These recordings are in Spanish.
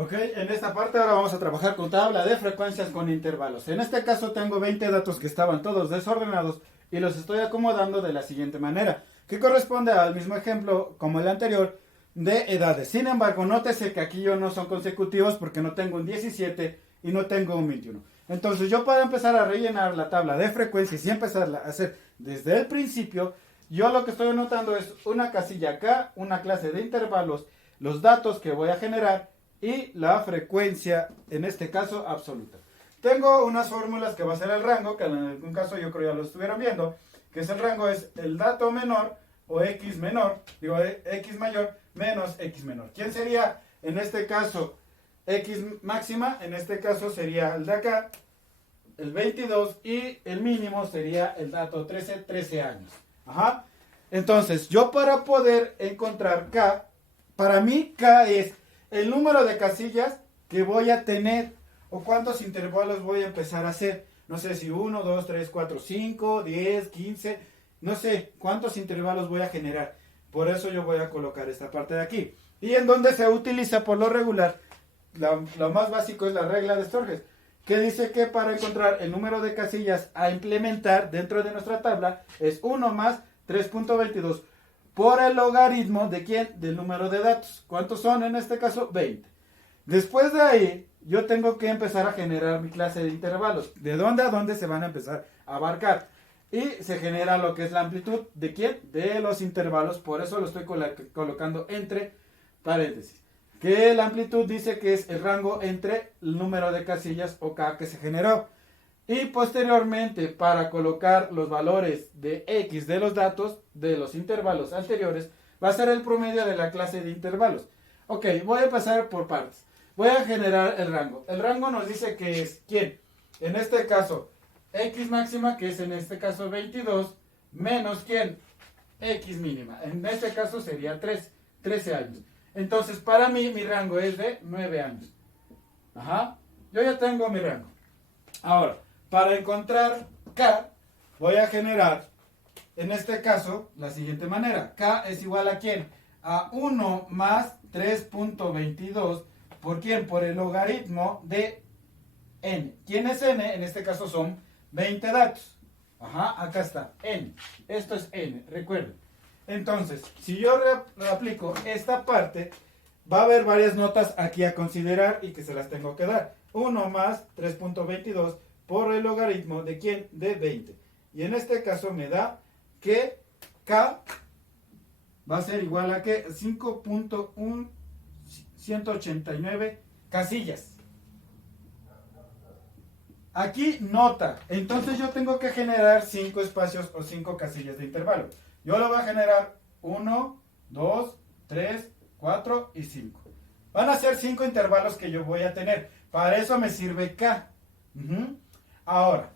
Ok, en esta parte ahora vamos a trabajar con tabla de frecuencias con intervalos. En este caso tengo 20 datos que estaban todos desordenados y los estoy acomodando de la siguiente manera, que corresponde al mismo ejemplo como el anterior de edades. Sin embargo, nótese que aquí yo no son consecutivos porque no tengo un 17 y no tengo un 21. Entonces yo para empezar a rellenar la tabla de frecuencias y empezarla a hacer desde el principio, yo lo que estoy anotando es una casilla acá, una clase de intervalos, los datos que voy a generar y la frecuencia, en este caso, absoluta. Tengo unas fórmulas que va a ser el rango, que en algún caso yo creo ya lo estuvieron viendo, que es el rango es el dato menor o x menor, digo x mayor menos x menor. ¿Quién sería en este caso x máxima? En este caso sería el de acá, el 22, y el mínimo sería el dato 13 años. Ajá. Entonces, yo para poder encontrar k, para mí k es el número de casillas que voy a tener o cuántos intervalos voy a empezar a hacer. No sé si 1, 2, 3, 4, 5, 10, 15, no sé cuántos intervalos voy a generar. Por eso yo voy a colocar esta parte de aquí. Y en donde se utiliza por lo regular, lo más básico es la regla de Sturges, que dice que para encontrar el número de casillas a implementar dentro de nuestra tabla es 1 más 3.22 por el logaritmo de ¿quién? Del número de datos. ¿Cuántos son en este caso? 20. Después de ahí, yo tengo que empezar a generar mi clase de intervalos. ¿De dónde a dónde se van a empezar a abarcar? Y se genera lo que es la amplitud. ¿De quién? De los intervalos. Por eso lo estoy colocando entre paréntesis. Que la amplitud dice que es el rango entre el número de casillas o k que se generó. Y posteriormente, para colocar los valores de x de los datos de los intervalos anteriores, va a ser el promedio de la clase de intervalos. Ok, voy a pasar por partes. Voy a generar el rango. El rango nos dice que es ¿quién? En este caso, x máxima, que es en este caso 22, menos ¿quién? X mínima. En este caso sería 13 años. Entonces, para mí, mi rango es de 9 años. Ajá. Yo ya tengo mi rango. Ahora, para encontrar k, voy a generar, en este caso, la siguiente manera. K es igual a ¿quién? A 1 más 3.22. ¿Por quién? Por el logaritmo de n. ¿Quién es n? En este caso son 20 datos. Ajá, acá está, n. Esto es n, recuerden. Entonces, si yo aplico esta parte, va a haber varias notas aquí a considerar y que se las tengo que dar. 1 más 3.22 por el logaritmo de ¿quién? De 20. Y en este caso me da que k va a ser igual a que 5.189 casillas. Aquí nota, entonces yo tengo que generar 5 espacios o 5 casillas de intervalo. Yo lo voy a generar 1, 2, 3, 4 y 5. Van a ser 5 intervalos que yo voy a tener. Para eso me sirve K. Ahora,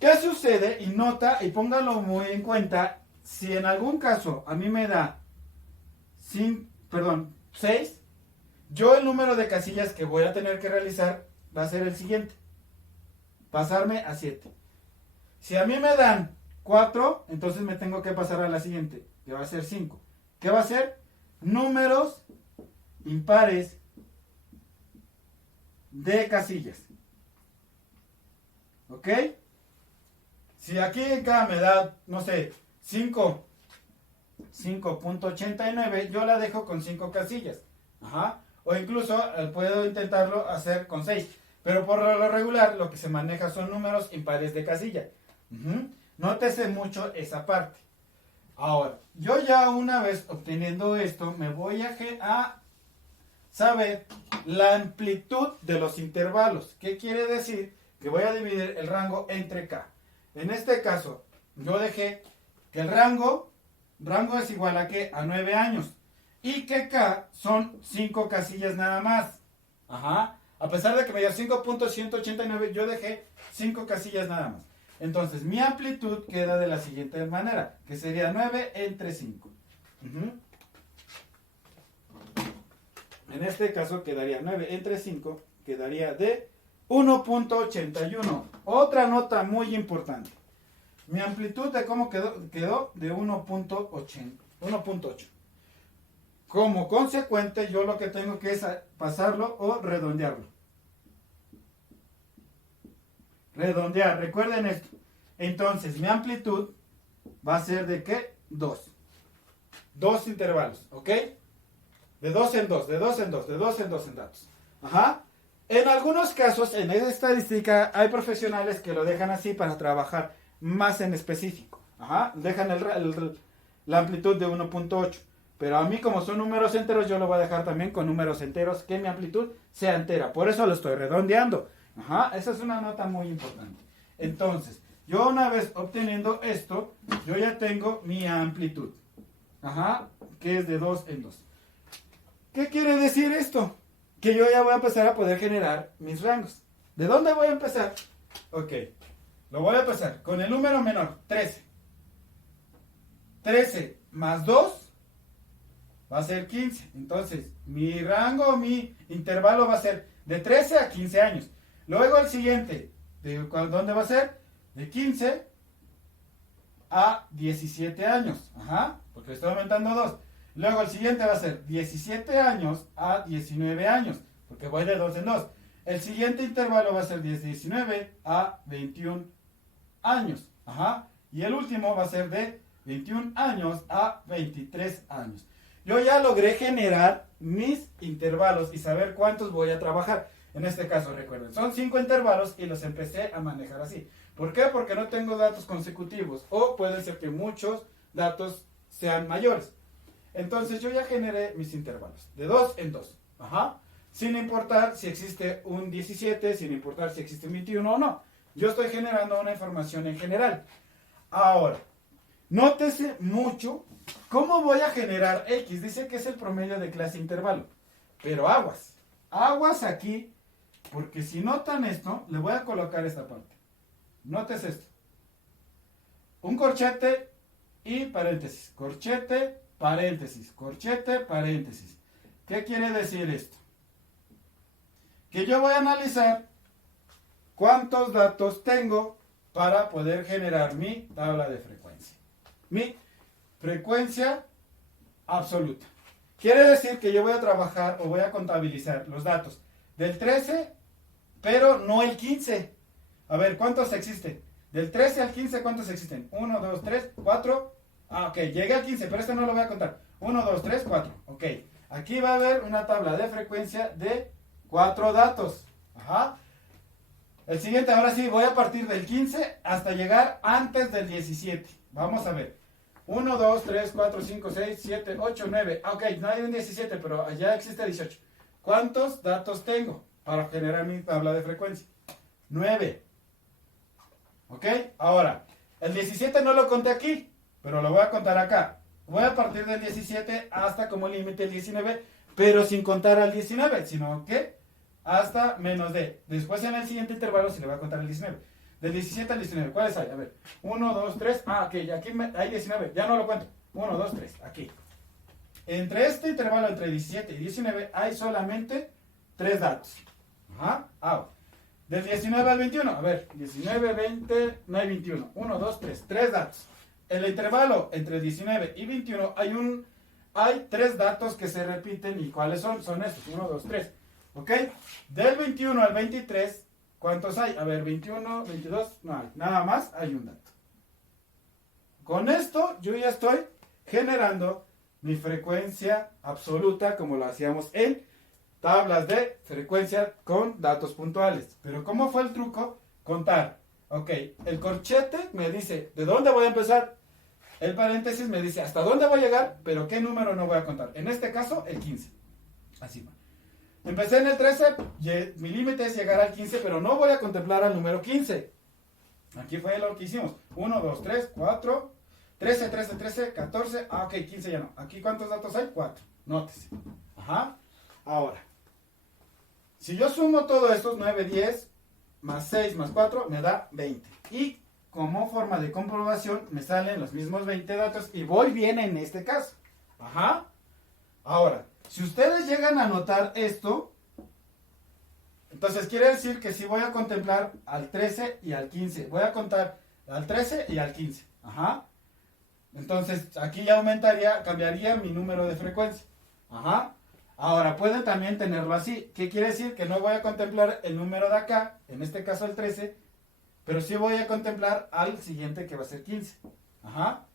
¿qué sucede? Y nota, y póngalo muy en cuenta, si en algún caso a mí me da 6, yo el número de casillas que voy a tener que realizar va a ser el siguiente. Pasarme a 7. Si a mí me dan 4, entonces me tengo que pasar a la siguiente, que va a ser 5. ¿Qué va a ser? Números impares de casillas. ¿Ok? Si aquí en K me da, no sé, 5.89, yo la dejo con 5 casillas. Ajá. O incluso puedo intentarlo hacer con 6. Pero por lo regular lo que se maneja son números impares de casilla. Nótese mucho esa parte. Ahora, yo ya una vez obteniendo esto, me voy a saber la amplitud de los intervalos. ¿Qué quiere decir? Que voy a dividir el rango entre k. En este caso, yo dejé que el rango es igual a ¿qué? A 9 años. Y que k son 5 casillas nada más. Ajá. A pesar de que me dio 5.189, yo dejé 5 casillas nada más. Entonces, mi amplitud queda de la siguiente manera, que sería 9 entre 5. En este caso quedaría 9 entre 5, quedaría de 1.81. Otra nota muy importante. Mi amplitud de cómo quedó de 1.8. Como consecuente, yo lo que tengo que es pasarlo o redondearlo. Redondear, recuerden esto. Entonces, mi amplitud va a ser de ¿qué? 2. 2 intervalos, ¿ok? De 2 en 2, de 2 en 2, de 2 en 2 en datos. Ajá. En algunos casos, en esta estadística, hay profesionales que lo dejan así para trabajar más en específico. Ajá. Dejan la amplitud de 1.8. Pero a mí, como son números enteros, yo lo voy a dejar también con números enteros, que mi amplitud sea entera. Por eso lo estoy redondeando. Ajá. Esa es una nota muy importante. Entonces, yo una vez obteniendo esto, yo ya tengo mi amplitud. Ajá. Que es de 2 en 2. ¿Qué quiere decir esto? Que yo ya voy a empezar a poder generar mis rangos. ¿De dónde voy a empezar? Ok. Lo voy a empezar con el número menor, 13. 13 más 2 va a ser 15. Entonces, mi rango, mi intervalo va a ser de 13 a 15 años. Luego el siguiente, ¿de dónde va a ser? De 15 a 17 años. Ajá, porque estoy aumentando 2. Luego el siguiente va a ser 17 años a 19 años, porque voy de 2 en 2. El siguiente intervalo va a ser de 19 a 21 años. Ajá, y el último va a ser de 21 años a 23 años. Yo ya logré generar mis intervalos y saber cuántos voy a trabajar. En este caso, recuerden, son 5 intervalos y los empecé a manejar así. ¿Por qué? Porque no tengo datos consecutivos o puede ser que muchos datos sean mayores. Entonces yo ya generé mis intervalos de 2 en 2. Ajá. Sin importar si existe un 17, sin importar si existe un 21 o no. Yo estoy generando una información en general. Ahora, nótese mucho cómo voy a generar X. Dice que es el promedio de clase intervalo. Pero aguas. Aguas aquí. Porque si notan esto, le voy a colocar esta parte. Nótese esto. Un corchete y paréntesis. Corchete, paréntesis. Corchete, paréntesis. ¿Qué quiere decir esto? Que yo voy a analizar cuántos datos tengo para poder generar mi tabla de frecuencia. Mi frecuencia absoluta. Quiere decir que yo voy a trabajar o voy a contabilizar los datos del 13, pero no el 15. A ver, ¿cuántos existen? Del 13 al 15, ¿cuántos existen? 1, 2, 3, 4. Ah, ok, llegué al 15, pero este no lo voy a contar. 1, 2, 3, 4. Ok, aquí va a haber una tabla de frecuencia de 4 datos. Ajá. El siguiente, ahora sí, voy a partir del 15 hasta llegar antes del 17. Vamos a ver. 1, 2, 3, 4, 5, 6, 7, 8, 9. Ok, no hay un 17, pero ya existe 18. ¿Cuántos datos tengo para generar mi tabla de frecuencia? 9. Ok, ahora, el 17 no lo conté aquí, pero lo voy a contar acá. Voy a partir del 17 hasta como límite el 19, pero sin contar al 19, sino que hasta menos de. Después en el siguiente intervalo se le va a contar el 19. Del 17 al 19, ¿cuáles hay? A ver, 1, 2, 3. Ah, ok, aquí hay 19, ya no lo cuento. 1, 2, 3, aquí. Entre este intervalo, entre 17 y 19, hay solamente 3 datos. Ajá, ahora. Del 19 al 21, a ver, 19, 20, no hay 21. 1, 2, 3, 3 datos. En el intervalo entre 19 y 21 hay 3 datos que se repiten. ¿Y cuáles son? Son estos, 1, 2, 3. ¿Ok? Del 21 al 23, ¿cuántos hay? A ver, 21, 22, no hay. Nada más hay un dato. Con esto yo ya estoy generando mi frecuencia absoluta como lo hacíamos en tablas de frecuencia con datos puntuales. Pero ¿cómo fue el truco? Contar. Ok, el corchete me dice ¿de dónde voy a empezar? El paréntesis me dice ¿hasta dónde voy a llegar? Pero ¿qué número no voy a contar? En este caso, el 15. Así va. Empecé en el 13, mi límite es llegar al 15, pero no voy a contemplar al número 15. Aquí fue lo que hicimos. 1, 2, 3, 4, 13, 13, 13, 14. Ah, ok, 15 ya no. Aquí ¿cuántos datos hay? 4. Nótese. Ajá. Ahora, si yo sumo todo esto, 9, 10, más 6, más 4, me da 20. Y como forma de comprobación, me salen los mismos 20 datos y voy bien en este caso. Ajá. Ahora, si ustedes llegan a notar esto, entonces quiere decir que sí voy a contemplar al 13 y al 15. Voy a contar al 13 y al 15. Ajá. Entonces, aquí ya aumentaría, cambiaría mi número de frecuencia. Ajá. Ahora, pueden también tenerlo así. ¿Qué quiere decir? Que no voy a contemplar el número de acá, en este caso el 13, pero sí voy a contemplar al siguiente que va a ser 15. Ajá.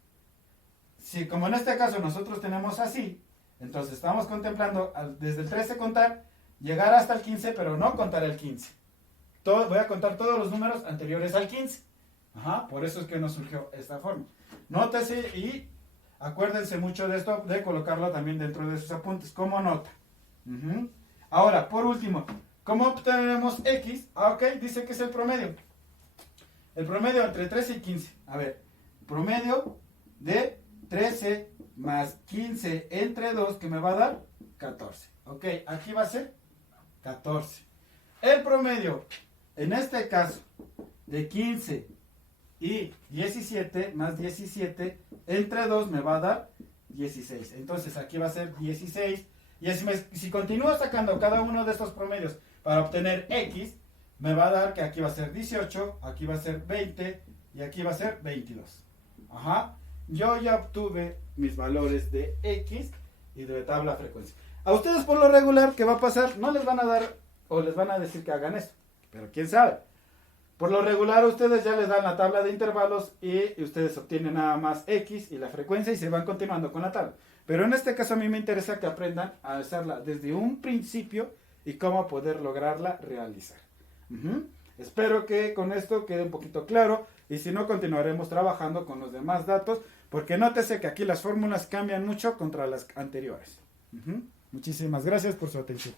Si como en este caso nosotros tenemos así, entonces estamos contemplando desde el 13 contar, llegar hasta el 15, pero no contar el 15. Voy a contar todos los números anteriores al 15. Ajá, por eso es que nos surgió esta forma. Nótese y acuérdense mucho de esto, de colocarlo también dentro de sus apuntes como nota. Ahora, por último, ¿cómo obtenemos X? Ok, dice que es el promedio. El promedio entre 13 y 15. A ver, promedio de 13 más 15 entre 2, que me va a dar 14. Ok, aquí va a ser 14. El promedio, en este caso, de 15 y 17 más 17 entre 2 me va a dar 16. Entonces aquí va a ser 16. Y si continúo sacando cada uno de estos promedios para obtener X, me va a dar que aquí va a ser 18, aquí va a ser 20 y aquí va a ser 22. Ajá. Yo ya obtuve mis valores de X y de tabla frecuencia. A ustedes por lo regular, ¿qué va a pasar? No les van a dar o les van a decir que hagan eso, pero quién sabe. Por lo regular ustedes ya les dan la tabla de intervalos y ustedes obtienen nada más X y la frecuencia y se van continuando con la tabla. Pero en este caso a mí me interesa que aprendan a hacerla desde un principio y cómo poder lograrla realizar. Espero que con esto quede un poquito claro y si no continuaremos trabajando con los demás datos porque nótese que aquí las fórmulas cambian mucho contra las anteriores. Muchísimas gracias por su atención.